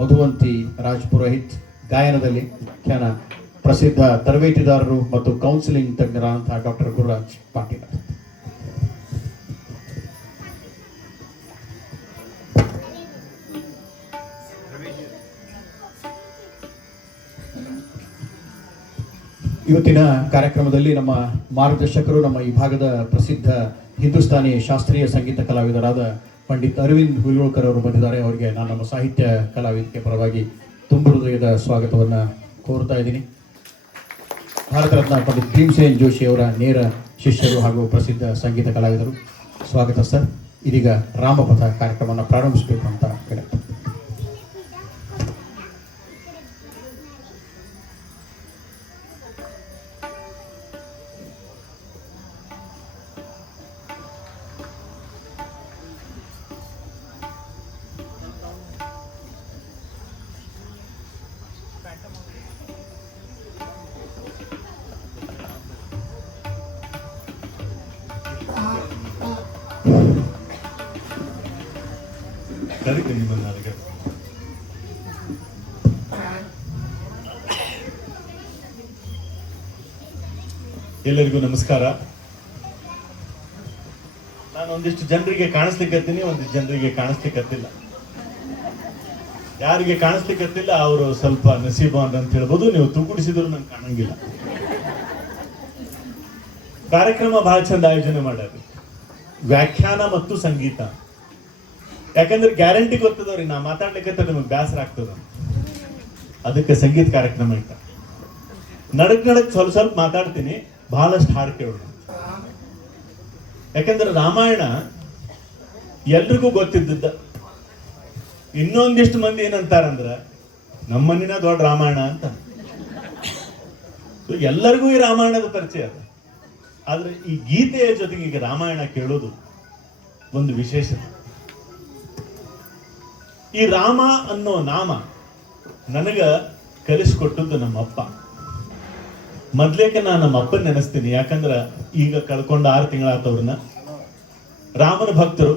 ಮಧುವಂತಿ ರಾಜ್ ಪುರೋಹಿತ್, ಗಾಯನದಲ್ಲಿ ಖ್ಯಾನ ಪ್ರಸಿದ್ಧ ತರಬೇತಿದಾರರು ಮತ್ತು ಕೌನ್ಸಿಲಿಂಗ್ ತಜ್ಞರಾದಂತಹ ಡಾಕ್ಟರ್ ಗುರುರಾಜ್ ಪಾಟೀಲ್. ಇವತ್ತಿನ ಕಾರ್ಯಕ್ರಮದಲ್ಲಿ ನಮ್ಮ ಮಾರ್ಗದರ್ಶಕರು, ನಮ್ಮ ಈ ಭಾಗದ ಪ್ರಸಿದ್ಧ ಹಿಂದೂಸ್ತಾನಿ ಶಾಸ್ತ್ರೀಯ ಸಂಗೀತ ಕಲಾವಿದರಾದ ಪಂಡಿತ್ ಅರವಿಂದ್ ಹುಲ್ಗೋಳ್ಕರ್ ಅವರು ಬಂದಿದ್ದಾರೆ. ಅವರಿಗೆ ನಾನು ನಮ್ಮ ಸಾಹಿತ್ಯ ಕಲಾವಿದಕ್ಕೆ ಪರವಾಗಿ ತುಂಬ ಹೃದಯದ ಸ್ವಾಗತವನ್ನು ಕೋರ್ತಾ ಇದ್ದೀನಿ. ಭಾರತ ರತ್ನ ಪಂಡಿತ್ ಭೀಮಸೇನ್ ಜೋಶಿ ಅವರ ನೇರ ಶಿಷ್ಯರು ಹಾಗೂ ಪ್ರಸಿದ್ಧ ಸಂಗೀತ ಕಲಾವಿದರು. ಸ್ವಾಗತ ಸರ್. ಇದೀಗ ರಾಮಪಥ ಕಾರ್ಯಕ್ರಮವನ್ನು ಪ್ರಾರಂಭಿಸಬೇಕು ಅಂತ ಕೇಳುತ್ತೆ. ಎಲ್ಲರಿಗೂ ನಮಸ್ಕಾರ. ನಾನು ಒಂದಿಷ್ಟು ಜನರಿಗೆ ಕಾಣಿಸ್ಲಿಕ್ಕತ್ತೀನಿ, ಒಂದಿಷ್ಟು ಜನರಿಗೆ ಕಾಣಿಸ್ಲಿಕ್ಕತ್ತಿಲ್ಲ. ಯಾರಿಗೆ ಕಾಣಿಸ್ಲಿಕ್ಕತ್ತಿಲ್ಲ ಅವರು ಸ್ವಲ್ಪ ನಸೀಬಾನ್ ಅಂತ ಹೇಳ್ಬೋದು. ನೀವು ತೂಗುಡಿಸಿದ್ರು ನಂಗೆ ಕಾಣಂಗಿಲ್ಲ. ಕಾರ್ಯಕ್ರಮ ಬಹಳ ಚಂದ ಆಯೋಜನೆ ಮಾಡ್ಯಾರ, ವ್ಯಾಖ್ಯಾನ ಮತ್ತು ಸಂಗೀತ. ಯಾಕಂದ್ರೆ ಗ್ಯಾರಂಟಿ ಗೊತ್ತದವ್ರಿ, ನಾ ಮಾತಾಡ್ಲಿಕ್ಕೆ ನಿಮಗೆ ಬೇಸರ ಆಗ್ತದ, ಅದಕ್ಕೆ ಸಂಗೀತ ಕಾರ್ಯಕ್ರಮ ಇಟ್ಟ. ನಡಕ್ ಸ್ವಲ್ಪ ಸ್ವಲ್ಪ ಮಾತಾಡ್ತೀನಿ, ಬಹಳಷ್ಟು ಹಾಡು ಕೇಳೋಣ. ಯಾಕಂದ್ರೆ ರಾಮಾಯಣ ಎಲ್ರಿಗೂ ಗೊತ್ತಿದ್ದ. ಇನ್ನೊಂದಿಷ್ಟು ಮಂದಿ ಏನಂತಾರಂದ್ರ ನಮ್ಮನಿನ ದೊಡ್ಡ ರಾಮಾಯಣ ಅಂತ. ಎಲ್ಲರಿಗೂ ಈ ರಾಮಾಯಣದ ಪರಿಚಯ ಅದ. ಆದ್ರೆ ಈ ಗೀತೆಯ ಜೊತೆಗೆ ಈಗ ರಾಮಾಯಣ ಕೇಳೋದು ಒಂದು ವಿಶೇಷತೆ. ಈ ರಾಮ ಅನ್ನೋ ನಾಮ ನನಗ ಕಲಿಸ್ಕೊಟ್ಟದ್ದು ನಮ್ಮಪ್ಪ. ಮೊದ್ಲೇಕೆ ನಾನು ನಮ್ಮ ಅಪ್ಪನ ನೆನೆಸ್ತೀನಿ, ಯಾಕಂದ್ರ ಈಗ ಕಳ್ಕೊಂಡ 6 ತಿಂಗಳಾತವ್ರನ್ನ. ರಾಮನ ಭಕ್ತರು,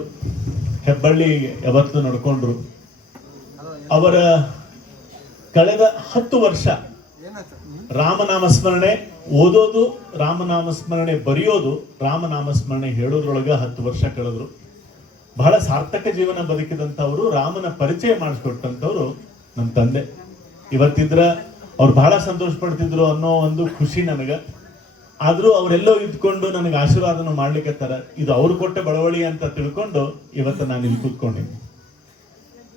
ಹೆಬ್ಬಳ್ಳಿ ಯಾವತ್ತು ನಡ್ಕೊಂಡ್ರು. ಅವರ ಕಳೆದ 10 ವರ್ಷ ರಾಮನಾಮಸ್ಮರಣೆ ಓದೋದು, ರಾಮನಾಮಸ್ಮರಣೆ ಬರೆಯೋದು, ರಾಮನಾಮಸ್ಮರಣೆ ಹೇಳೋದ್ರೊಳಗ 10 ವರ್ಷ ಕಳೆದ್ರು. ಬಹಳ ಸಾರ್ಥಕ ಜೀವನ ಬದುಕಿದಂಥವ್ರು, ರಾಮನ ಪರಿಚಯ ಮಾಡಿಸ್ಕೊಟ್ಟಂಥವ್ರು ನಮ್ಮ ತಂದೆ. ಇವತ್ತಿದ್ರ ಅವ್ರು ಬಹಳ ಸಂತೋಷ ಪಡ್ತಿದ್ರು ಅನ್ನೋ ಒಂದು ಖುಷಿ ನನಗ. ಆದ್ರೂ ಅವರೆಲ್ಲೋ ಇದ್ಕೊಂಡು ನನಗೆ ಆಶೀರ್ವಾದನ ಮಾಡ್ಲಿಕ್ಕತ್ತಾರ. ಇದು ಅವ್ರು ಕೊಟ್ಟ ಬಳವಳಿ ಅಂತ ತಿಳ್ಕೊಂಡು ಇವತ್ತು ನಾನು ಇಲ್ಲಿ ಕೂತ್ಕೊಂಡಿದ್ದೀನಿ.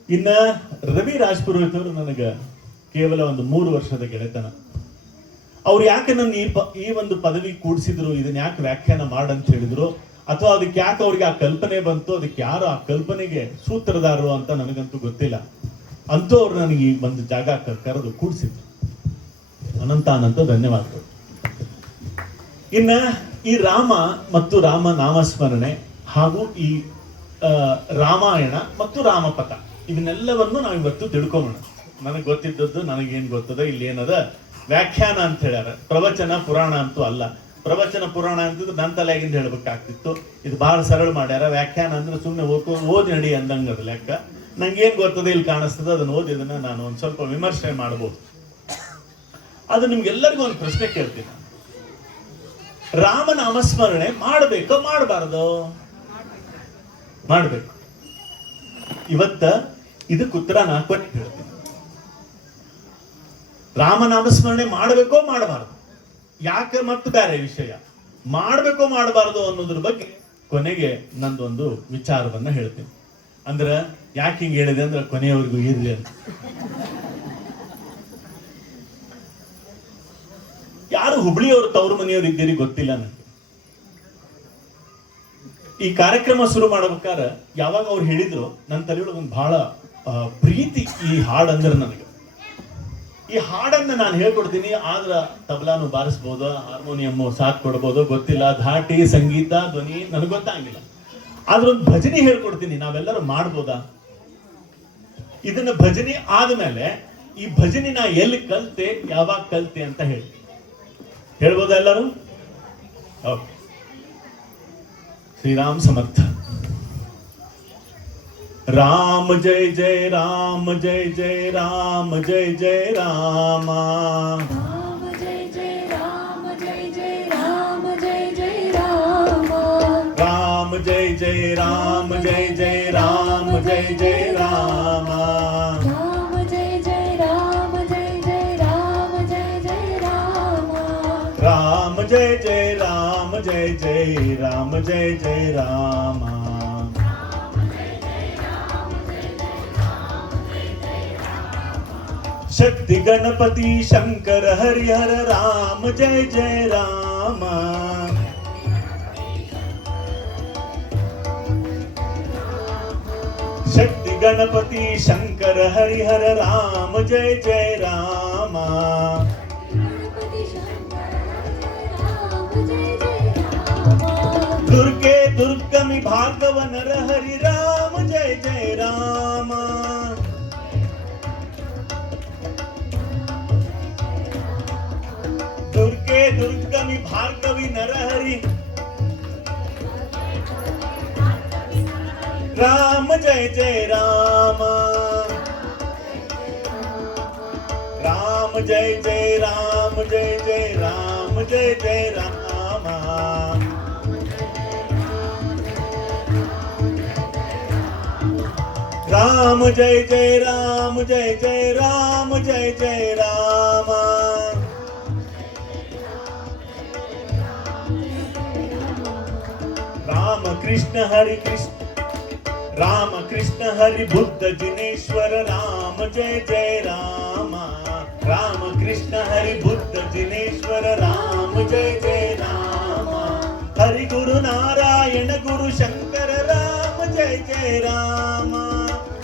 ಇನ್ನ ರವಿ ರಾಜ್ ಪುರೋಹಿತ್ ಅವರು ನನಗ ಕೇವಲ ಒಂದು 3 ವರ್ಷದ ಗೆಳೆತನ. ಅವ್ರು ಯಾಕೆ ನನ್ನ ಈ ಒಂದು ಪದವಿ ಕೂಡಿಸಿದ್ರು, ಇದನ್ನ ಯಾಕೆ ವ್ಯಾಖ್ಯಾನ ಮಾಡಂತ ಹೇಳಿದ್ರು, ಅಥವಾ ಅದಕ್ಕೆ ಯಾಕೆ ಅವ್ರಿಗೆ ಆ ಕಲ್ಪನೆ ಬಂತು, ಅದಕ್ಕೆ ಯಾರು ಆ ಕಲ್ಪನೆಗೆ ಸೂತ್ರಧಾರರು ಅಂತ ನನಗಂತೂ ಗೊತ್ತಿಲ್ಲ. ಅಂತೂ ಅವ್ರು ನನಗೆ ಈ ಒಂದು ಜಾಗ ಕರೆದು ಕೂಡಿಸಿದ್ರು. ಅನಂತ ಧನ್ಯವಾದಗಳು. ಇನ್ನ ಈ ರಾಮ ಮತ್ತು ರಾಮ ನಾಮಸ್ಮರಣೆ ಹಾಗೂ ಈ ರಾಮಾಯಣ ಮತ್ತು ರಾಮಪಥ ಇವನ್ನೆಲ್ಲವನ್ನು ನಾವು ಇವತ್ತು ತಿಳ್ಕೊಳ್ಳೋಣ. ನನಗೆ ಗೊತ್ತಿದ್ದದ್ದು ನನಗೇನು ಗೊತ್ತದ, ಇಲ್ಲಿ ಏನದ ವ್ಯಾಖ್ಯಾನ ಅಂತ ಹೇಳ್ಯಾರ. ಪ್ರವಚನ ಪುರಾಣ ಅಂತೂ ಅಲ್ಲ. ಪ್ರವಚನ ಪುರಾಣ ಅಂತಿದ್ರೆ ನನ್ನ ತಲೆಯಾಗಿಂದ ಹೇಳ್ಬೇಕಾಗ್ತಿತ್ತು. ಇದು ಬಹಳ ಸರಳ ಮಾಡ್ಯಾರ. ವ್ಯಾಖ್ಯಾನ ಅಂದ್ರೆ ಸುಮ್ಮನೆ ಓದಿ ನಡಿ ಅಂದಂಗದ ಲೆಕ್ಕ. ನಂಗೇನ್ ಗೊತ್ತದೆ, ಇಲ್ಲಿ ಕಾಣಿಸ್ತದ, ಅದನ್ನ ಓದಿ ಇದನ್ನ ನಾನು ಒಂದ್ ಸ್ವಲ್ಪ ವಿಮರ್ಶೆ ಮಾಡ್ಬೋದು. ಅದು ನಿಮ್ಗೆಲ್ಲರಿಗೂ ಒಂದು ಪ್ರಶ್ನೆ ಕೇಳ್ತೀನಿ. ರಾಮನಾಮಸ್ಮರಣೆ ಮಾಡಬೇಕೋ ಮಾಡಬಾರ್ದು? ಮಾಡ್ಬೇಕು. ಇವತ್ತ ಇದಕ್ಕೆ ಉತ್ತರ ನಾ ಕೊಟ್ಟು ಹೇಳ್ತೀನಿ. ರಾಮನಾಮಸ್ಮರಣೆ ಮಾಡಬೇಕೋ ಮಾಡಬಾರ್ದು? ಯಾಕೆ ಮತ್ತೆ ಬೇರೆ ವಿಷಯ. ಮಾಡಬೇಕೋ ಮಾಡಬಾರ್ದು ಅನ್ನೋದ್ರ ಬಗ್ಗೆ ಕೊನೆಗೆ ನಂದೊಂದು ವಿಚಾರವನ್ನ ಹೇಳ್ತೀನಿ. ಅಂದ್ರೆ ಯಾಕೆ ಹಿಂಗೆ ಹೇಳಿದೆ ಅಂದ್ರೆ ಕೊನೆಯವರೆಗೂ ಇರ್ಲಿ ಅಂತ. ಯಾರು ಹುಬ್ಳಿಯವರು ತವರು ಮನೆಯವರು ಇದ್ದೀರಿ ಗೊತ್ತಿಲ್ಲ ನನಗೆ. ಈ ಕಾರ್ಯಕ್ರಮ ಶುರು ಮಾಡ್ಬೇಕಾರ ಯಾವಾಗ ಅವ್ರು ಹೇಳಿದ್ರು ನನ್ನ ತಲೆಯೊಳಗೆ ಒಂದು ಬಹಳ ಪ್ರೀತಿ ಈ ಹಾಡಂದ್ರೆ ನನಗೆ. ಈ ಹಾಡನ್ನ ನಾನು ಹೇಳ್ಕೊಡ್ತೀನಿ, ಆದ್ರ ತಬಲಾನು ಬಾರಿಸ್ಬೋದು, ಹಾರ್ಮೋನಿಯಂ ಸಾಥ್ ಕೊಡ್ಬೋದು, ಗೊತ್ತಿಲ್ಲ. ಧಾಟಿ, ಸಂಗೀತ, ಧ್ವನಿ ನನಗೆ ಗೊತ್ತಾಗಿಲ್ಲ. ಆದ್ರೆ ಒಂದು ಭಜನೆ ಹೇಳ್ಕೊಡ್ತೀನಿ, ನಾವೆಲ್ಲರೂ ಮಾಡ್ಬೋದಾ? ಇದನ್ನ ಭಜನೆ ಆದ್ಮೇಲೆ ಈ ಭಜನೆ ನಾ ಎಲ್ಲಿ ಕಲ್ತೆ, ಯಾವಾಗ ಕಲ್ತೆ ಅಂತ ಹೇಳ್ಬೋದಾ ಎಲ್ಲರೂ? ಶ್ರೀರಾಮ್ ಸಮರ್ಥ. ರಾಮ ಜಯ ಜಯ ರಾಮ ಜಯ ಜಯ ರಾಮ ಜಯ ಜಯ ರಾಮ राम जय जय राम जय जय राम जय जय राम ರಾಮ ಜಯ ಜಯ ರಾಮ ಜಯ ಜಯ ರಾಮ ಜಯ ಜಯ ರಾಮ राम जय जय राम जय जय राम जय जय राम ರಾಮ ಜಯ ಜಯ ರಾಮ ಜಯ ಜಯ ರಾಮ ಜಯ ಜಯ ರಾಮ शक्ति गणपति शंकर हरिहर राम जय जय राम शक्ति गणपति शंकर हरिहर राम जय जय राम गणपति शंकर राम जय जय राम दुर्गे दुर्गमि भार्गव नर हरि राम जय जय राम दुर्गे दुर्गमि भार्गवी नरहरि राम जय जय राम राम जय जय राम जय जय राम जय जय राम राम जय जय राम जय जय राम जय जय राम राम कृष्ण हरि बुद्ध जिनेश्वर राम जय जय राम राम कृष्ण हरि बुद्ध जिनेश्वर राम जय जय राम हरि गुरु नारायण गुरु शंकर राम जय जय राम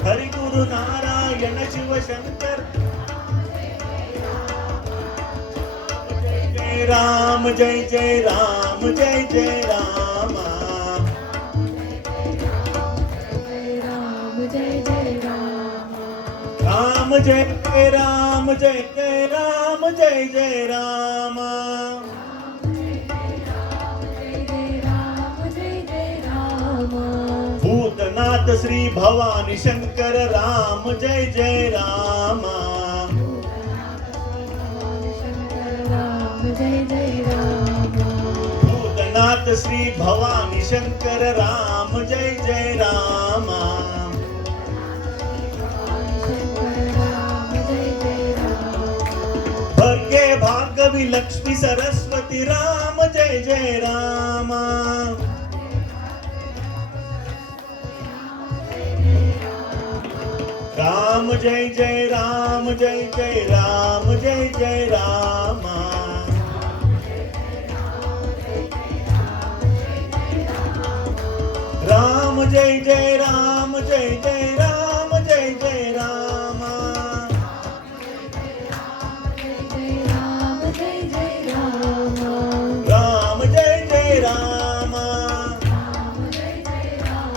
हरि गुरु नारायण शिव शंकर जय राम जय जय राम जय जय राम राम जय जय राम राम जय जय राम जय जय राम जय जय राम जय जय राम जय जय राम भूतनाथ श्री भवानी शंकर राम जय जय राम शंकर राम जय जय राम भूतनाथ श्री भवानी शंकर राम जय जय राम शंकर राम जय जय राम भर्गे भार्गवी लक्ष्मी सरस्वती राम जय जय राम राम जय जय राम जय जय राम जय जय राम राम जय जय राम जय जय राम जय जय राम जय जय राम जय जय राम राम जय जय राम राम जय जय राम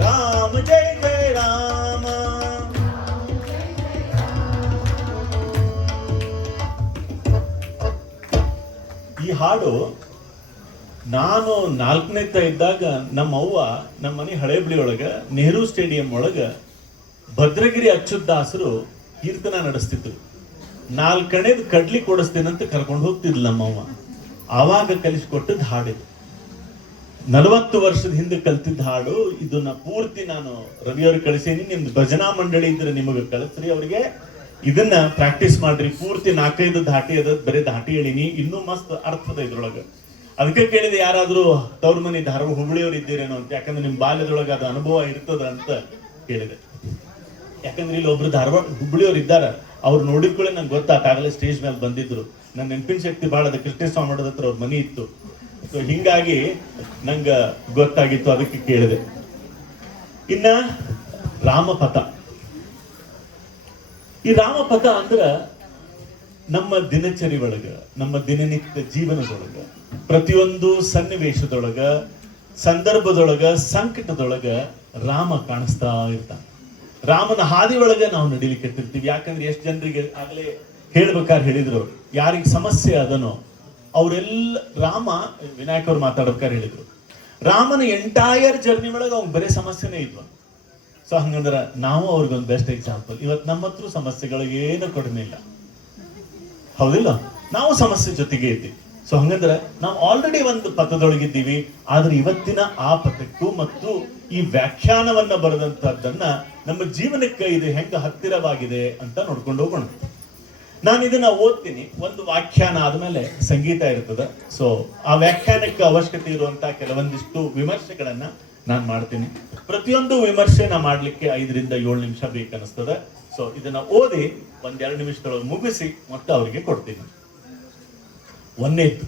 राम जय जय राम ಈ ಹಾಡು ನಾನು 4ನೇತ ಇದ್ದಾಗ ನಮ್ಮ ಅವ್ವ ನಮ್ಮ ಮನೆ ಹಳೇಬಳಿ ಒಳಗ ನೆಹರು ಸ್ಟೇಡಿಯಂ ಒಳಗ ಭದ್ರಗಿರಿ ಅಚ್ಯುತದಾಸರು ಕೀರ್ತನ ನಡೆಸ್ತಿದ್ರು. 4 ಕಣೆದು ಕಡ್ಲಿ ಕೊಡಿಸ್ತೇನಂತ ಕರ್ಕೊಂಡು ಹೋಗ್ತಿದ್ಲು ನಮ್ಮವ್ವ. ಆವಾಗ ಕಲಿಸ್ಕೊಟ್ಟದ್ ಹಾಡಿದು. 40 ವರ್ಷದ ಹಿಂದೆ ಕಲ್ತಿದ್ದ ಹಾಡು. ಇದನ್ನ ಪೂರ್ತಿ ನಾನು ರವಿಯವ್ರಿಗೆ ಕಳಿಸೀನಿ. ನಿಮ್ದು ಭಜನಾ ಮಂಡಳಿ ಇದ್ರೆ ನಿಮಗೆ ಕಳಿಸ್ರಿ, ಅವ್ರಿಗೆ ಇದನ್ನ ಪ್ರಾಕ್ಟೀಸ್ ಮಾಡ್ರಿ. ಪೂರ್ತಿ 4-5 ಧಾಟಿ ಅದ, ಬರೀ ಧಾಟಿ ಹೇಳಿನಿ. ಇನ್ನೂ ಮಸ್ತ್ ಅರ್ಥದ ಇದ್ರೊಳಗ. ಅದಕ್ಕೆ ಕೇಳಿದೆ, ಯಾರಾದ್ರೂ ತವ್ರ ಮನೆ ಧಾರವಾಡ ಹುಬ್ಬಳ್ಳಿಯವ್ರು ಇದ್ದೀರೇನೋ ಅಂತ. ಯಾಕಂದ್ರೆ ನಿಮ್ ಬಾಲ್ಯದೊಳಗ ಅದು ಅನುಭವ ಇರ್ತದ ಅಂತ ಕೇಳಿದೆ. ಯಾಕಂದ್ರೆ ಇಲ್ಲಿ ಒಬ್ರು ಧಾರವಾಡ ಹುಬ್ಬಳ್ಳಿಯವ್ರು ಇದ್ದಾರ. ಅವ್ರು ನೋಡಿದ್ಕೊಳ್ಳೆ ನಂಗೆ ಗೊತ್ತಾಗಲೇ ಸ್ಟೇಜ್ ಮೇಲೆ ಬಂದಿದ್ರು. ನನ್ನ ನೆನಪಿನ ಶಕ್ತಿ ಭಾಳ ಅದ. ಕೃಷ್ಣಸ್ವಾಮಿ ಮಾಡೋದ ಹತ್ರ ಅವ್ರ ಮನೆ ಇತ್ತು. ಸೊ ಹಿಂಗಾಗಿ ನಂಗ ಗೊತ್ತಾಗಿತ್ತು, ಅದಕ್ಕೆ ಕೇಳಿದೆ. ಇನ್ನ ರಾಮಪಥ. ಈ ರಾಮಪಥ ಅಂದ್ರ ನಮ್ಮ ದಿನಚರಿ ಒಳಗ, ನಮ್ಮ ದಿನನಿತ್ಯ ಜೀವನದೊಳಗ, ಪ್ರತಿಯೊಂದು ಸನ್ನಿವೇಶದೊಳಗ, ಸಂದರ್ಭದೊಳಗ, ಸಂಕಟದೊಳಗ ರಾಮ ಕಾಣಿಸ್ತಾ ಇರ್ತಾನೆ. ರಾಮನ ಹಾದಿ ಒಳಗ ನಾವು ನಡಿಲಿಕ್ಕೆಟ್ಟಿರ್ತೀವಿ. ಯಾಕಂದ್ರೆ ಎಷ್ಟು ಜನರಿಗೆ ಆಗ್ಲೇ ಹೇಳ್ಬೇಕಾದ್ರೆ ಹೇಳಿದ್ರು, ಯಾರಿಗೆ ಸಮಸ್ಯೆ ಅದನೋ ಅವರೆಲ್ಲ ರಾಮ, ವಿನಾಯಕ್ ಅವ್ರು ಮಾತಾಡ್ಬೇಕಾದ್ರೆ ಹೇಳಿದ್ರು, ರಾಮನ ಎಂಟೈರ್ ಜರ್ನಿ ಒಳಗೆ ಅವ್ನ್ ಬರೇ ಸಮಸ್ಯೆನೇ ಇದ್ವ. ಸೊ ಹಂಗಂದ್ರೆ ನಾವು ಅವ್ರಿಗೊಂದು ಬೆಸ್ಟ್ ಎಕ್ಸಾಂಪಲ್. ಇವತ್ತು ನಮ್ಮ ಹತ್ರ ಸಮಸ್ಯೆಗಳಿಗೆ ಏನು ಕಡಿಮೆ ಇಲ್ಲ, ಹೌದಿಲ್ಲ? ನಾವು ಸಮಸ್ಯೆ ಜೊತೆಗೆ ಇದ್ದೀವಿ. ಸೊ ಹಂಗಂದ್ರೆ ನಾವು ಆಲ್ರೆಡಿ ಒಂದು ಪಥದೊಳಗಿದ್ದೀವಿ. ಆದ್ರೆ ಇವತ್ತಿನ ಆ ಪಥಕ್ಕೂ ಮತ್ತು ಈ ವ್ಯಾಖ್ಯಾನವನ್ನ ಬರೆದಂತದ್ದನ್ನ ನಮ್ಮ ಜೀವನಕ್ಕೆ ಇದು ಹೆಂಗ ಹತ್ತಿರವಾಗಿದೆ ಅಂತ ನೋಡ್ಕೊಂಡು ಹೋಗೋಣ. ನಾನು ಇದನ್ನ ಓದ್ತೀನಿ. ಒಂದು ವ್ಯಾಖ್ಯಾನ ಆದ್ಮೇಲೆ ಸಂಗೀತ ಇರ್ತದೆ. ಸೊ ಆ ವ್ಯಾಖ್ಯಾನಕ್ಕೆ ಅವಶ್ಯಕತೆ ಇರುವಂತಹ ಕೆಲವೊಂದಿಷ್ಟು ವಿಮರ್ಶೆಗಳನ್ನ ನಾನು ಮಾಡ್ತೀನಿ. ಪ್ರತಿಯೊಂದು ವಿಮರ್ಶೆನ ಮಾಡ್ಲಿಕ್ಕೆ 5 ರಿಂದ 7 ನಿಮಿಷ ಬೇಕನ್ನಿಸ್ತದೆ. ಸೊ ಇದನ್ನ ಓದಿ 1-2 ನಿಮಿಷದೊಳಗೆ ಮುಗಿಸಿ ಮತ್ತೆ ಅವರಿಗೆ ಕೊಡ್ತೀನಿ. ಒಂದೇದ್ದು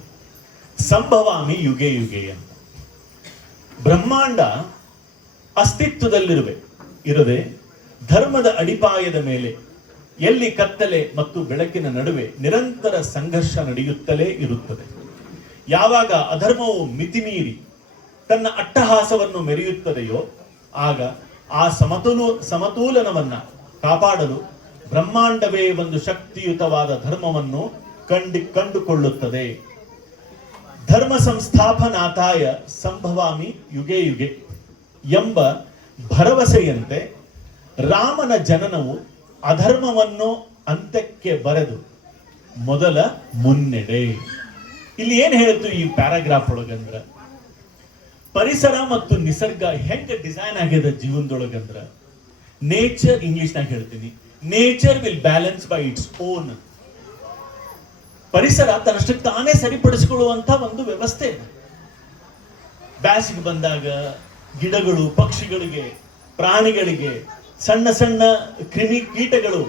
ಸಂಭವಾಮಿ ಯುಗೆ ಯುಗೆ ಅಂತ. ಬ್ರಹ್ಮಾಂಡ ಇರದೆ ಧರ್ಮದ ಅಡಿಪಾಯದ ಮೇಲೆ ಎಲ್ಲಿ ಕತ್ತಲೆ ಮತ್ತು ಬೆಳಕಿನ ನಡುವೆ ನಿರಂತರ ಸಂಘರ್ಷ ನಡೆಯುತ್ತಲೇ ಇರುತ್ತದೆ. ಯಾವಾಗ ಅಧರ್ಮವು ಮಿತಿಮೀರಿ ತನ್ನ ಅಟ್ಟಹಾಸವನ್ನು ಮೆರೆಯುತ್ತದೆಯೋ ಆಗ ಆ ಸಮತೋಲನವನ್ನ ಕಾಪಾಡಲು ಬ್ರಹ್ಮಾಂಡವೇ ಒಂದು ಶಕ್ತಿಯುತವಾದ ಧರ್ಮವನ್ನು ಕಂಡುಕೊಳ್ಳುತ್ತದೆ. ಧರ್ಮ ಸಂಸ್ಥಾಪನಾಥಾಯ ಸಂಭವಾಮಿ ಯುಗೆ ಯುಗೆ ಎಂಬ ಭರವಸೆಯಂತೆ ರಾಮನ ಜನನವು ಅಧರ್ಮವನ್ನು ಅಂತ್ಯಕ್ಕೆ ಬರೆದು ಮೊದಲ ಮುನ್ನಡೆ. ಇಲ್ಲಿ ಏನ್ ಹೇಳ್ತು ಈ ಪ್ಯಾರಾಗ್ರಾಫ್ ಒಳಗಂದ್ರ, ಪರಿಸರ ಮತ್ತು ನಿಸರ್ಗ ಹೆಂಗ ಡಿಸೈನ್ ಆಗ್ಯದ ಜೀವನದೊಳಗಂದ್ರ, ನೇಚರ್, ಇಂಗ್ಲಿಷ್ನಾಗ ಹೇಳ್ತೀನಿ, nature will balance by its own. ಪರಿಸರ ತನ್ನಷ್ಟಕ್ಕೆ ತಾನೇ ಸರಿಪಡಿಸಿಕೊಳ್ಳುವಂತ ಒಂದು ವ್ಯವಸ್ಥೆ. ಬ್ಯಾಸಿಗೆ ಬಂದಾಗ ಗಿಡಗಳು, ಪಕ್ಷಿಗಳಿಗೆ, ಪ್ರಾಣಿಗಳಿಗೆ, ಸಣ್ಣ ಸಣ್ಣ ಕ್ರಿಮಿ ಕೀಟಗಳು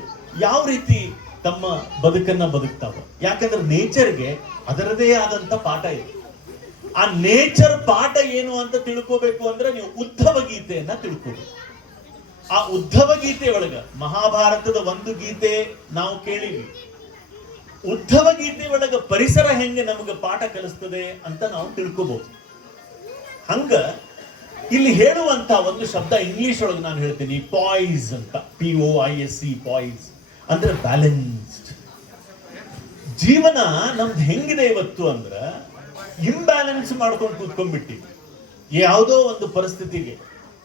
ಯಾವ ರೀತಿ ತಮ್ಮ ಬದುಕನ್ನ ಬದುಕ್ತಾವ. ಯಾಕಂದ್ರೆ ನೇಚರ್ಗೆ ಅದರದೇ ಆದಂತ ಪಾಠ ಇದೆ. ಆ ನೇಚರ್ ಪಾಠ ಏನು ಅಂತ ತಿಳ್ಕೋಬೇಕು ಅಂದ್ರೆ ನೀವು ಉದ್ಧವ ಗೀತೆಯನ್ನ ತಿಳ್ಕೋಬೇಕು. ಆ ಉದ್ಧವ ಗೀತೆ ಒಳಗ ಮಹಾಭಾರತದ ಒಂದು ಗೀತೆ ನಾವು ಕೇಳಿವಿ. ಉದ್ಧವ ಗೀತೆ ಒಳಗ ಪರಿಸರ ಹೆಂಗೆ ನಮಗೆ ಪಾಠ ಕಲಿಸ್ತದೆ ಅಂತ ನಾವು ತಿಳ್ಕೋಬಹುದು. ಹಂಗ ಇಲ್ಲಿ ಹೇಳುವಂತ ಒಂದು ಶಬ್ದ ಇಂಗ್ಲಿಷ್ ಒಳಗೆ ನಾನು ಹೇಳ್ತೀನಿ, ಪಾಯ್ಸ್ ಅಂತ. POISE, ಪಾಯ್ಸ್ ಅಂದ್ರೆ ಬ್ಯಾಲೆನ್ಸ್ಡ್. ಜೀವನ ನಮ್ದು ಹೆಂಗಿದೆ ಇವತ್ತು ಅಂದ್ರ ಇಂಬ್ಯಾಲೆನ್ಸ್ ಮಾಡ್ಕೊಂಡು ಕೂತ್ಕೊಂಡ್ಬಿಟ್ಟಿವಿ. ಯಾವುದೋ ಒಂದು ಪರಿಸ್ಥಿತಿಗೆ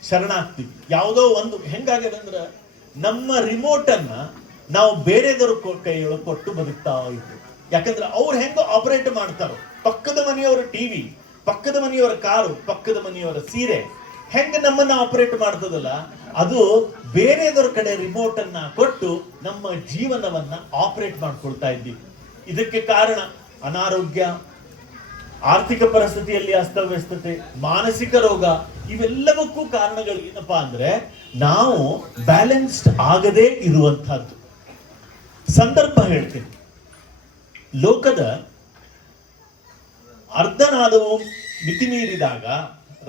ಶರಣಾಗ್ತೀವಿ. ಯಾವುದೋ ಒಂದು ಹೆಂಗಾಗ್ಯದ ಅಂದ್ರ ನಮ್ಮ ರಿಮೋಟ್ ಅನ್ನ ನಾವು ಬೇರೆದವ್ರ ಕೈಯೊಳಗೆ ಕೊಟ್ಟು ಬದುಕ್ತಾ ಇದ್ವಿ. ಯಾಕಂದ್ರೆ ಅವ್ರು ಹೆಂಗ ಆಪರೇಟ್ ಮಾಡ್ತಾರೋ, ಪಕ್ಕದ ಮನೆಯವರ ಟಿವಿ, ಪಕ್ಕದ ಮನೆಯವರ ಕಾರು, ಪಕ್ಕದ ಮನೆಯವರ ಸೀರೆ ಹೆಂಗ ನಮ್ಮನ್ನ ಆಪರೇಟ್ ಮಾಡ್ತದಲ್ಲ, ಅದು ಬೇರೆದವ್ರ ಕಡೆ ರಿಮೋಟ್ ಅನ್ನ ಕೊಟ್ಟು ನಮ್ಮ ಜೀವನವನ್ನ ಆಪರೇಟ್ ಮಾಡ್ಕೊಳ್ತಾ ಇದ್ದೀವಿ. ಇದಕ್ಕೆ ಕಾರಣ ಅನಾರೋಗ್ಯ, ಆರ್ಥಿಕ ಪರಿಸ್ಥಿತಿಯಲ್ಲಿ ಅಸ್ತವ್ಯಸ್ತತೆ, ಮಾನಸಿಕ ರೋಗ, ಇವೆಲ್ಲವಕ್ಕೂ ಕಾರಣಗಳು ಏನಪ್ಪಾ ಅಂದ್ರೆ ನಾವು ಬ್ಯಾಲೆನ್ಸ್ಡ್ ಆಗದೇ ಇರುವಂತಹದ್ದು. ಸಂದರ್ಭ ಹೇಳ್ತೀನಿ. ಲೋಕದ ಅರ್ಧನಾದವು ಮಿತಿಮೀರಿದಾಗ,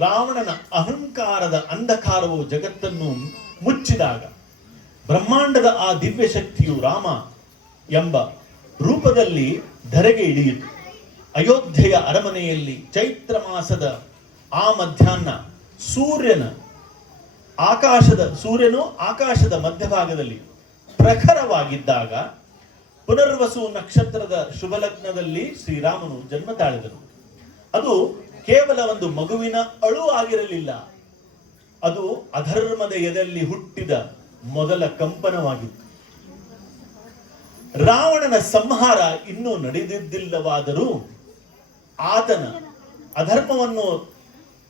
ರಾವಣನ ಅಹಂಕಾರದ ಅಂಧಕಾರವು ಜಗತ್ತನ್ನು ಮುಚ್ಚಿದಾಗ, ಬ್ರಹ್ಮಾಂಡದ ಆ ದಿವ್ಯ ಶಕ್ತಿಯು ರಾಮ ಎಂಬ ರೂಪದಲ್ಲಿ ಧರೆಗೆ ಇಳಿಯಿತು. ಅಯೋಧ್ಯೆಯ ಅರಮನೆಯಲ್ಲಿ ಚೈತ್ರ ಮಾಸದ ಆ ಮಧ್ಯಾಹ್ನ ಸೂರ್ಯನು ಆಕಾಶದ ಮಧ್ಯಭಾಗದಲ್ಲಿ ಪ್ರಖರವಾಗಿದ್ದಾಗ ಪುನರ್ವಸು ನಕ್ಷತ್ರದ ಶುಭ ಲಗ್ನದಲ್ಲಿ ಶ್ರೀರಾಮನು ಜನ್ಮ ತಾಳಿದನು. ಅದು ಕೇವಲ ಒಂದು ಮಗುವಿನ ಅಳು ಆಗಿರಲಿಲ್ಲ, ಅದು ಅಧರ್ಮದ ಎದೆಯಲ್ಲಿ ಹುಟ್ಟಿದ ಮೊದಲ ಕಂಪನವಾಗಿತ್ತು. ರಾವಣನ ಸಂಹಾರ ಇನ್ನೂ ನಡೆದಿದ್ದಿಲ್ಲವಾದರೂ ಆತನ ಅಧರ್ಮವನ್ನು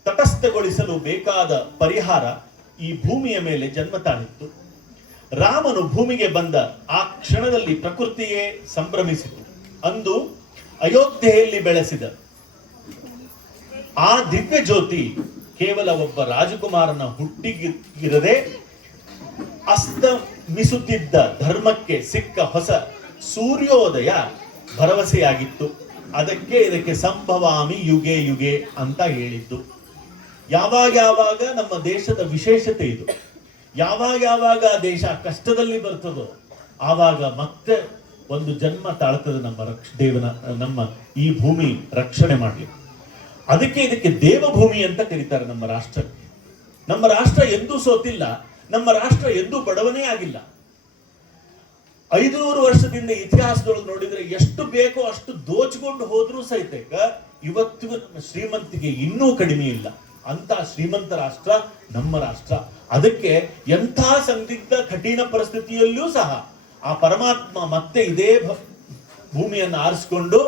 ತಟಸ್ಥಗೊಳಿಸಲು ಬೇಕಾದ ಪರಿಹಾರ ಈ ಭೂಮಿಯ ಮೇಲೆ ಜನ್ಮ ತಾಳಿತ್ತು. ರಾಮನು ಭೂಮಿಗೆ ಬಂದ ಆ ಕ್ಷಣದಲ್ಲಿ ಪ್ರಕೃತಿಯೇ ಸಂಭ್ರಮಿಸಿತು. ಅಂದು ಅಯೋಧ್ಯೆಯಲ್ಲಿ ಬೆಳೆಸಿದ ಆ ದಿವ್ಯ ಜ್ಯೋತಿ ಕೇವಲ ಒಬ್ಬ ರಾಜಕುಮಾರನ ಹುಟ್ಟಿಗಿರದೆ ಅಸ್ತಮಿಸುತ್ತಿದ್ದ ಧರ್ಮಕ್ಕೆ ಸಿಕ್ಕ ಹೊಸ ಸೂರ್ಯೋದಯ ಭರವಸೆಯಾಗಿತ್ತು. ಇದಕ್ಕೆ ಸಂಭವಾಮಿ ಯುಗೆ ಯುಗೆ ಅಂತ ಹೇಳಿದ್ದು. ಯಾವಾಗ ನಮ್ಮ ದೇಶದ ವಿಶೇಷತೆ ಇದು. ಯಾವಾಗ ದೇಶ ಕಷ್ಟದಲ್ಲಿ ಬರ್ತದೋ ಆವಾಗ ಮತ್ತೆ ಒಂದು ಜನ್ಮ ತಾಳ್ತದೆ ನಮ್ಮ ಈ ಭೂಮಿ ರಕ್ಷಣೆ ಮಾಡಲಿಕ್ಕೆ. ಇದಕ್ಕೆ ದೇವಭೂಮಿ ಅಂತ ಕರೀತಾರೆ ನಮ್ಮ ರಾಷ್ಟ್ರಕ್ಕೆ. ನಮ್ಮ ರಾಷ್ಟ್ರ ಎಂದೂ ಸೋತಿಲ್ಲ, ನಮ್ಮ ರಾಷ್ಟ್ರ ಎಂದೂ ಬಡವನೇ ಆಗಿಲ್ಲ. 500 ವರ್ಷದಿಂದ ಇತಿಹಾಸದೊಳಗೆ ನೋಡಿದ್ರೆ ಎಷ್ಟು ಬೇಕೋ ಅಷ್ಟು ದೋಚಿಕೊಂಡು ಹೋದ್ರೂ ಸಹಿತ ಇವತ್ತಿಗೂ ನಮ್ಮ ಶ್ರೀಮಂತಿಗೆ ಇನ್ನೂ ಕಡಿಮೆ ಇಲ್ಲ. ಅಂತ ಶ್ರೀಮಂತ ರಾಷ್ಟ್ರ ನಮ್ಮ ರಾಷ್ಟ್ರ. ಅದಕ್ಕೆ ಎಂಥ ಸಂದಿಗ್ಧ ಕಠಿಣ ಪರಿಸ್ಥಿತಿಯಲ್ಲೂ ಸಹ ಆ ಪರಮಾತ್ಮ ಮತ್ತೆ ಇದೇ ಭೂಮಿಯನ್ನು ಆರಿಸಿಕೊಂಡು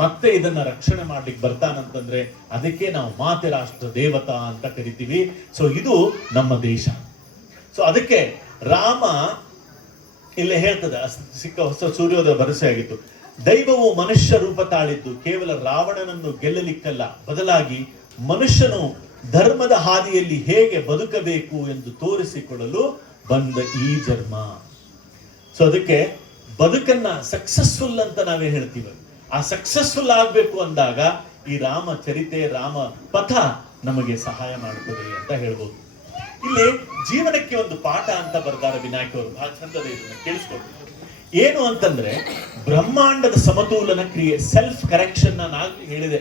ಮತ್ತೆ ಇದನ್ನ ರಕ್ಷಣೆ ಮಾಡ್ಲಿಕ್ಕೆ ಬರ್ತಾನಂತಂದ್ರೆ ಅದಕ್ಕೆ ನಾವು ಮಾತೆ ರಾಷ್ಟ್ರ ದೇವತಾ ಅಂತ ಕರಿತೀವಿ. ಸೊ ಇದು ನಮ್ಮ ದೇಶ. ಸೊ ಅದಕ್ಕೆ ರಾಮ ಇಲ್ಲೇ ಹೇಳ್ತದೆ, ಸಿಕ್ಕ ಹೊಸ ಸೂರ್ಯೋದಯ ಭರಸೆ ಆಗಿತ್ತು. ದೈವವು ಮನುಷ್ಯ ರೂಪ ತಾಳಿದ್ದು ಕೇವಲ ರಾವಣನನ್ನು ಗೆಲ್ಲಲಿಕ್ಕಲ್ಲ, ಬದಲಾಗಿ ಮನುಷ್ಯನು ಧರ್ಮದ ಹಾದಿಯಲ್ಲಿ ಹೇಗೆ ಬದುಕಬೇಕು ಎಂದು ತೋರಿಸಿಕೊಡಲು ಬಂದ ಈ ಜನ್ಮ. ಸೊ ಅದಕ್ಕೆ ಬದುಕನ್ನ ಸಕ್ಸಸ್ಫುಲ್ ಅಂತ ನಾವೇ ಹೇಳ್ತೀವಿ. ಆ ಸಕ್ಸಸ್ಫುಲ್ ಆಗ್ಬೇಕು ಅಂದಾಗ ಈ ರಾಮ ಚರಿತೆ, ರಾಮ ಪಥ ನಮಗೆ ಸಹಾಯ ಮಾಡುತ್ತದೆ ಅಂತ ಹೇಳ್ಬೋದು. ಇಲ್ಲಿ ಜೀವನಕ್ಕೆ ಒಂದು ಪಾಠ ಅಂತ ಬರ್ತಾರೆ ವಿನಾಯಕ್ ಅವರು, ಬಹಳ ಚಂದದ ಇದನ್ನ ಕೇಳಿಸ್ಕೊಂಡು. ಏನು ಅಂತಂದ್ರೆ ಬ್ರಹ್ಮಾಂಡದ ಸಮತೋಲನ ಕ್ರಿಯೆ, ಸೆಲ್ಫ್ ಕರೆಕ್ಷನ್ ನಾನು ಹೇಳಿದೆ.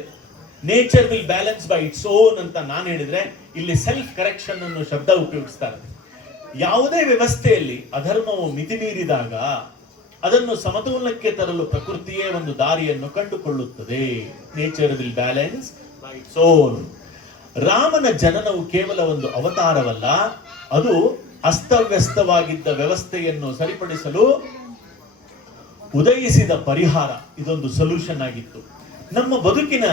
Nature will balance by its own ಅಂತ ನಾನು ಹೇಳಿದ್ರೆ, ಇಲ್ಲಿ ಸೆಲ್ಫ್ ಕರೆಕ್ಷನ್ ಅನ್ನು ಶಬ್ದ ಉಪಯೋಗಿಸ್ತಾರೆ. ಯಾವುದೇ ವ್ಯವಸ್ಥೆಯಲ್ಲಿ ಅಧರ್ಮವು ಮಿತಿ ಮೀರಿದಾಗ ಅದನ್ನು ಸಮತೋಲನಕ್ಕೆ ತರಲು ಪ್ರಕೃತಿಯೇ ಒಂದು ದಾರಿಯನ್ನು ಕಂಡುಕೊಳ್ಳುತ್ತದೆ. Nature will balance by its own. ರಾಮನ ಜನನವು ಕೇವಲ ಒಂದು ಅವತಾರವಲ್ಲ, ಅದು ಅಸ್ತವ್ಯಸ್ತವಾಗಿದ್ದ ವ್ಯವಸ್ಥೆಯನ್ನು ಸರಿಪಡಿಸಲು ಉದಯಿಸಿದ ಪರಿಹಾರ. ಇದೊಂದು ಸೊಲ್ಯೂಷನ್ ಆಗಿತ್ತು. ನಮ್ಮ ಬದುಕಿನ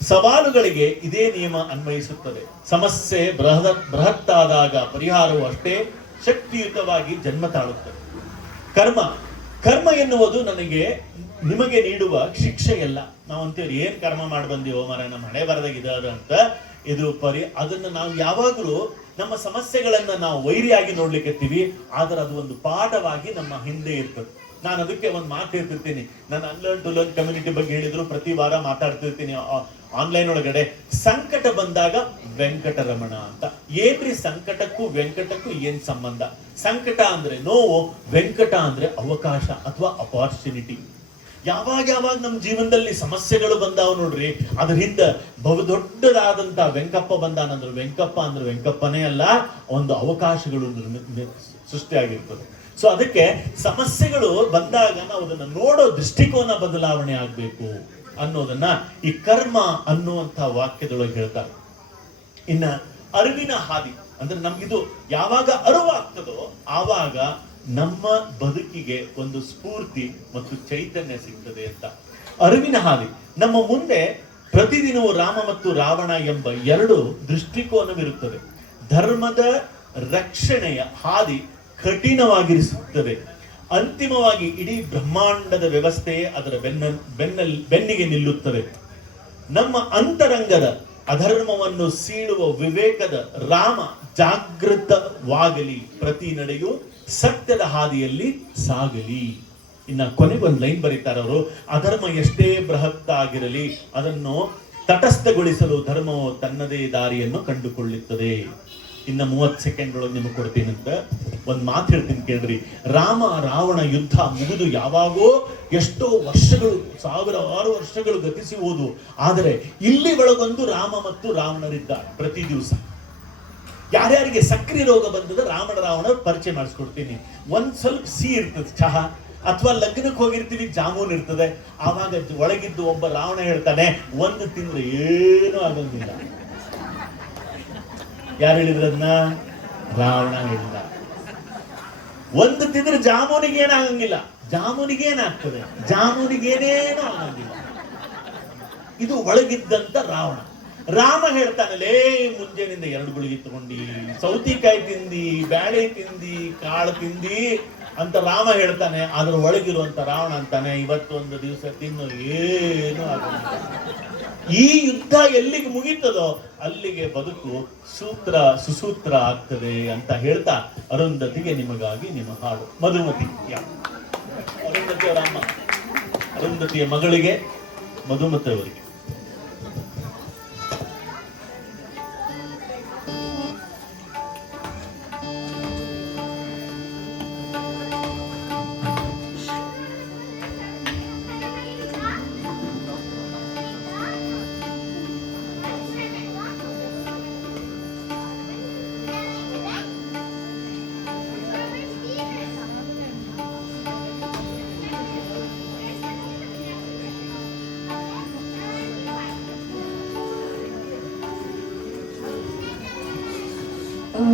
ಸವಾಲುಗಳಿಗೆ ಇದೇ ನಿಯಮ ಅನ್ವಯಿಸುತ್ತದೆ. ಸಮಸ್ಯೆ ಬೃಹತ್ತಾದಾಗ ಪರಿಹಾರವು ಅಷ್ಟೇ ಶಕ್ತಿಯುತವಾಗಿ ಜನ್ಮ ತಾಳುತ್ತದೆ. ಕರ್ಮ ಎನ್ನುವುದು ನಿಮಗೆ ನೀಡುವ ಶಿಕ್ಷೆಯಲ್ಲ. ನಾವು ಅಂತೀವಿ ಏನ್ ಕರ್ಮ ಮಾಡಿ ಬಂದೀವೋ ಮರ, ನಮ್ಮ ಹಣೆ ಬರದಾಗಿದೆ ಅಂತ. ಇದು ಅದನ್ನ ನಾವು ಯಾವಾಗಲೂ ನಮ್ಮ ಸಮಸ್ಯೆಗಳನ್ನ ನಾವು ವೈರಿಯಾಗಿ ನೋಡ್ಲಿಕ್ಕೆ, ಆದ್ರೆ ಅದು ಒಂದು ಪಾಠವಾಗಿ ನಮ್ಮ ಹಿಂದೆ ಇರ್ತದೆ. ನಾನು ಅದಕ್ಕೆ ಒಂದು ಮಾತು ಹೇಳ್ತಿರ್ತೀನಿ. ನಾನು ಅನ್ಲರ್ನ್ ಟು ಲರ್ನ್ ಕಮ್ಯುನಿಟಿ ಬಗ್ಗೆ ಹೇಳಿದ್ರು ಪ್ರತಿ ವಾರ ಮಾತಾಡ್ತಿರ್ತೀನಿ ಆನ್ಲೈನ್ ಒಳಗಡೆ. ಸಂಕಟ ಬಂದಾಗ ವೆಂಕಟರಮಣ ಅಂತ. ಏನ್ರಿ ಸಂಕಟಕ್ಕೂ ವೆಂಕಟಕ್ಕೂ ಏನ್ ಸಂಬಂಧ? ಸಂಕಟ ಅಂದ್ರೆ ನೋವು, ವೆಂಕಟ ಅಂದ್ರೆ ಅವಕಾಶ ಅಥವಾ ಅಪಾರ್ಚುನಿಟಿ. ಯಾವಾಗ ನಮ್ಮ ಜೀವನದಲ್ಲಿ ಸಮಸ್ಯೆಗಳು ಬಂದಾವ ನೋಡ್ರಿ, ಅದ್ರ ಹಿಂದೆ ದೊಡ್ಡದಾದಂತ ವೆಂಕಪ್ಪ ಬಂದಾನಂದ್ರು. ವೆಂಕಪ್ಪ ಅಂದ್ರೆ ವೆಂಕಪ್ಪನೇ ಅಲ್ಲ, ಒಂದು ಅವಕಾಶಗಳು ಸೃಷ್ಟಿಯಾಗಿರ್ತದೆ. ಸೊ ಅದಕ್ಕೆ ಸಮಸ್ಯೆಗಳು ಬಂದಾಗ ನಾವು ಅದನ್ನ ನೋಡೋ ದೃಷ್ಟಿಕೋನ ಬದಲಾವಣೆ ಆಗ್ಬೇಕು ಅನ್ನೋದನ್ನ ಈ ಕರ್ಮ ಅನ್ನುವಂಥ ವಾಕ್ಯದೊಳಗೆ ಹೇಳ್ತಾರೆ. ಇನ್ನ ಅರಿವಿನ ಹಾದಿ ಅಂದ್ರೆ ನಮ್ಗಿದು ಯಾವಾಗ ಅರಿವಾಗ್ತದೋ ಆವಾಗ ನಮ್ಮ ಬದುಕಿಗೆ ಒಂದು ಸ್ಫೂರ್ತಿ ಮತ್ತು ಚೈತನ್ಯ ಸಿಗ್ತದೆ ಅಂತ. ಅರಿವಿನ ಹಾದಿ ನಮ್ಮ ಮುಂದೆ ಪ್ರತಿದಿನವೂ ರಾಮ ಮತ್ತು ರಾವಣ ಎಂಬ ಎರಡು ದೃಷ್ಟಿಕೋನವಿರುತ್ತದೆ. ಧರ್ಮದ ರಕ್ಷಣೆಯ ಹಾದಿ ಕಠಿಣವಾಗಿರಿಸುತ್ತದೆ. ಅಂತಿಮವಾಗಿ ಇಡೀ ಬ್ರಹ್ಮಾಂಡದ ವ್ಯವಸ್ಥೆಯೇ ಅದರ ಬೆನ್ನಿಗೆ ನಿಲ್ಲುತ್ತದೆ. ನಮ್ಮ ಅಂತರಂಗದ ಅಧರ್ಮವನ್ನು ಸೀಳುವ ವಿವೇಕದ ರಾಮ ಜಾಗೃತವಾಗಲಿ, ಪ್ರತಿ ನಡೆಯು ಸತ್ಯದ ಹಾದಿಯಲ್ಲಿ ಸಾಗಲಿ. ಇನ್ನ ಕೊನೆಗೊಂದು ಲೈನ್ ಬರೀತಾರೆ ಅವರು, ಅಧರ್ಮ ಎಷ್ಟೇ ಬೃಹತ್ ಆಗಿರಲಿ ಅದನ್ನು ತಟಸ್ಥಗೊಳಿಸಲು ಧರ್ಮವು ತನ್ನದೇ ದಾರಿಯನ್ನು ಕಂಡುಕೊಳ್ಳುತ್ತದೆ. ಇನ್ನ 30 ಸೆಕೆಂಡ್ ಒಳಗೆ ನಿಮಗೆ ಕೊಡ್ತೀನಿ ಅಂತ ಒಂದ್ ಮಾತು ಹೇಳ್ತೀನಿ ಕೇಳ್ರಿ. ರಾಮ ರಾವಣ ಯುದ್ಧ ಮುಗಿದು ಯಾವಾಗೋ ಎಷ್ಟೋ ವರ್ಷಗಳು, ಸಾವಿರಾರು ವರ್ಷಗಳು ಗತಿಸಿ ಹೋದು. ಆದರೆ ಇಲ್ಲಿ ಒಳಗೊಂದು ರಾಮ ಮತ್ತು ರಾವಣರಿದ್ದಾರೆ ಪ್ರತಿ ದಿವಸ. ಯಾರ್ಯಾರಿಗೆ ಸಕ್ರಿ ರೋಗ ಬಂದದ ರಾವಣ ಪರಿಚಯ ಮಾಡಿಸ್ಕೊಡ್ತೀನಿ. ಒಂದ್ ಸ್ವಲ್ಪ ಸಿಹಿ ಇರ್ತದೆ ಚಹಾ, ಅಥವಾ ಲಗ್ನಕ್ಕೆ ಹೋಗಿರ್ತೀವಿ ಜಾಮೂನ್ ಇರ್ತದೆ. ಆವಾಗ ಒಳಗಿದ್ದು ಒಬ್ಬ ರಾವಣ ಹೇಳ್ತಾನೆ, ಒಂದು ತಿಂದ್ರೆ ಏನೂ ಆಗೋದಿಲ್ಲ. ಯಾರು ಹೇಳಿದ್ರನ್ನ? ರಾವಣ ಹೇಳಿದ. ಒಂದು ತಿಂದ್ರೆ ಜಾಮೂನಿಗೆ ಏನಾಗಂಗಿಲ್ಲ. ಜಾಮೂನಿಗೆ ಏನಾಗ್ತದೆ? ಜಾಮೂನಿಗೆ ಏನೇನೂ ಆಗಂಗಿಲ್ಲ. ಇದು ಒಳಗಿದ್ದಂತ ರಾವಣ. ರಾಮ ಹೇಳ್ತಾನಲ್ಲೇ, ಮುಂಜಾನಿಂದ 2 ಗುಳಿಗೆ ತಗೊಂಡಿ, ಸೌತಿಕಾಯಿ ತಿಂದಿ, ಬ್ಯಾಳೆ ತಿಂದಿ, ಕಾಳು ತಿಂದಿ ಅಂತ ರಾಮ ಹೇಳ್ತಾನೆ. ಅದ್ರ ಒಳಗಿರುವಂತ ರಾವಣ ಅಂತಾನೆ, ಇವತ್ತೊಂದು ದಿವಸ ತಿನ್ನು, ಏನು ಆಗೋದಿಲ್ಲ. ಈ ಯುದ್ಧ ಎಲ್ಲಿಗೆ ಮುಗೀತದೋ ಅಲ್ಲಿಗೆ ಬದುಕು ಸುಸೂತ್ರ ಆಗ್ತದೆ ಅಂತ ಹೇಳ್ತಾ, ಅರುಂಧತಿಗೆ ನಿಮಗಾಗಿ ನಿಮ್ಮ ಹಾಡು. ಮಧುಮತಿ ಅರುಂಧತಿ ಅವರ ಅಮ್ಮ, ಅರುಂಧತಿಯ ಮಗಳಿಗೆ ಮಧುಮತಿ ಅವರಿಗೆ.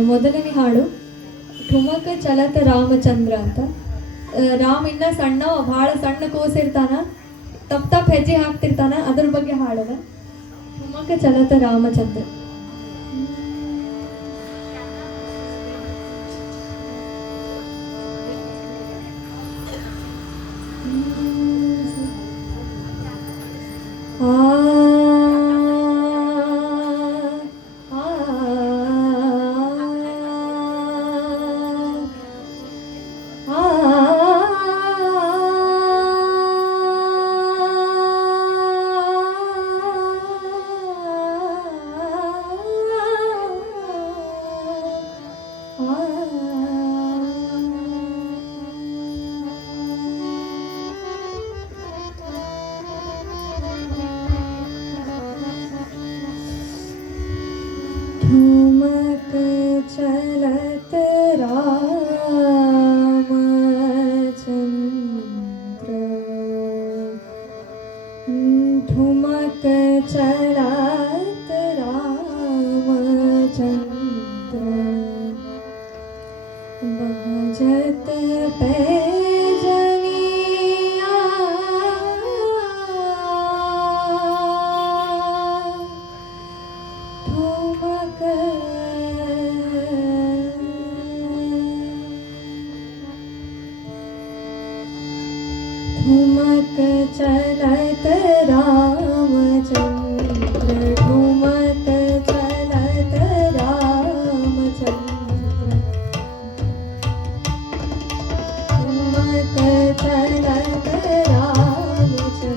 ಮೊದಲನೇ ಹಾಡು ಠುಮಕ ಚಲತ ರಾಮಚಂದ್ರ ಅಂತ. ರಾಮ್ ಇನ್ನ ಸಣ್ಣವ, ಭಾಳ ಸಣ್ಣ ಕೂಸಿರ್ತಾನ, ತಪ್ಪ ಹೆಜ್ಜೆ ಹಾಕ್ತಿರ್ತಾನ, ಅದ್ರ ಬಗ್ಗೆ ಹಾಡದ. ಠುಮಕ ಚಲತ ರಾಮಚಂದ್ರ. ठुमक चलत रामचंद्र, ठुमक चलत रामचंद्र, बजत पैजनिया ठुमक ठुमक चलत रामचंद्र, ठुमक चलत रामचंद्र, ठुमक चलत रामचंद्र,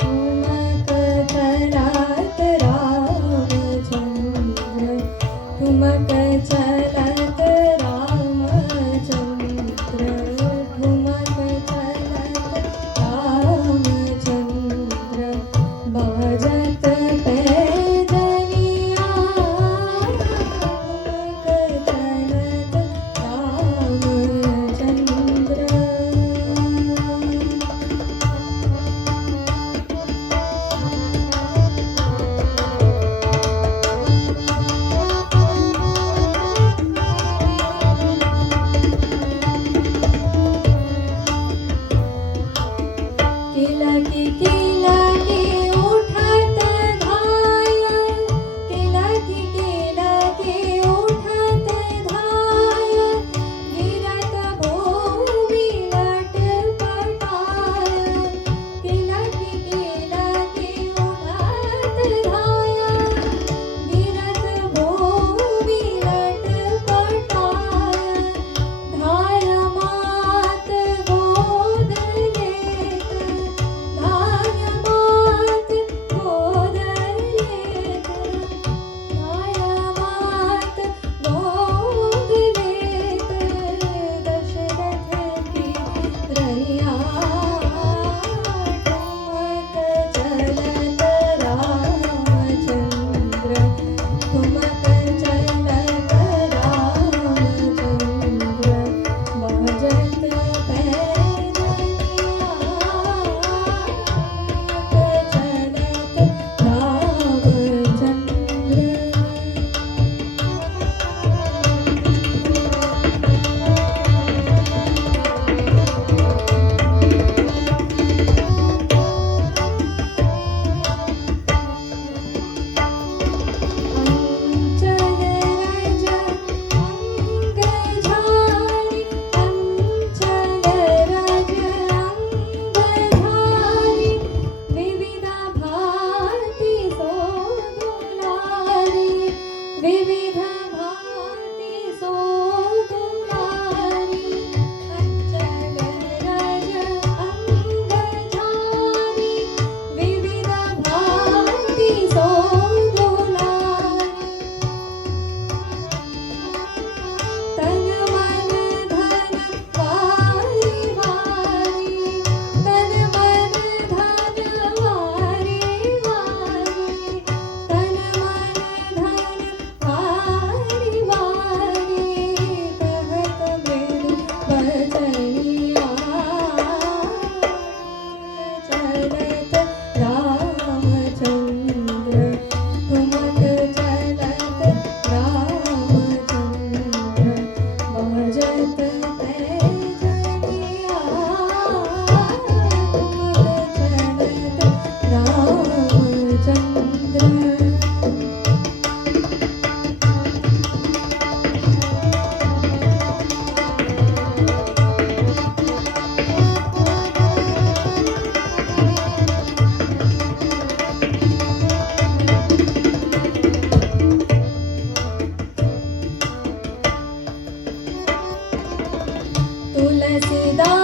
ठुमक चलत रामचंद्र, ठुमक चलत रामचंद्र, ठुमक चलत रामचंद्र, बाजत पैजनिया ठुमक चलत रामचंद्र. ಬಯಸಿದ